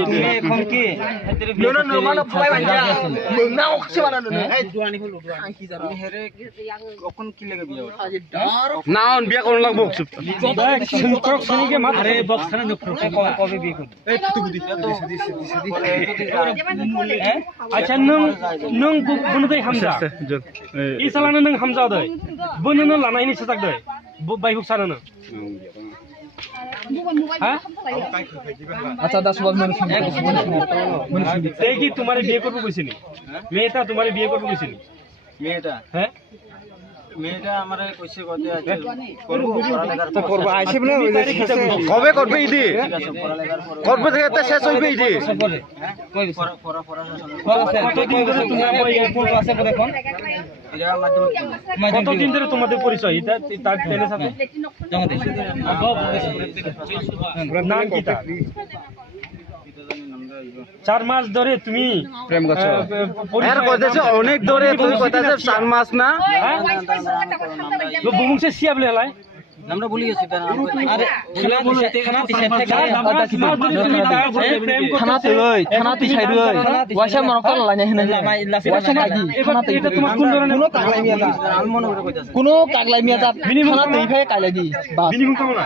তুমি এখন কি নরমাল ফলাই বাঞ্জা না অক্ষে বানানো না এই দুয়ানি হল দুয়ানি কি জানো হেরে কখন কি লাগে বিয়া না অন বিয়া করন লাগবো চুপ সংকট শুনিকে মাত আরে বক্স না কবে বিয়ে করব এই তো বুদ্ধি আচ্ছা নং বুনতে হামজা ই সালানা নং হামজা দয় বুননো লানাইনি সাজাক দয় বাইহুক সানানো আচ্ছা 10 বার মানুষ এই কি তোমারে বিয়ে করব কইছিনি মেয়েটা তোমারে বিয়ে করব কইছিনি মেয়েটা হ্যাঁ মেয়েটা আমারে কইছে কতে আছে করব পড়ালেখার তো করব আইছে বলে কবে করবে ইদি করবে থেকে তো শেষ হইবে ইদি কতদিন ধরে তোমার এয়ারপোর্ট আছে বলে কোন এটা মাধ্যমিক কতদিন ধরে তোমাদের পরিচয় এটা তার টেনে সাথে নাম কি তার 4 মাস ধরে তুমি প্রেম করছো এর কইতেছে অনেক ধরে তুই কইতাছে 4 মাস না বুমুংসে সিয়াবলে লাই নামটা ভুলে গেছি তার নাম আরে থানাতে ওই থানাতে সাইড ওই ওয়াসা মরকল লাইনে হেনে ওয়াসা কাজি থানাতে এটা তোমার কোন ধরনের কোনো কাগলাই মিয়া জাত আমি মনে করে কইতাছি কোনো কাগলাই মিয়া জাত থানাতে ইফাই কাইলাগি বাস মিনিমাম কেমন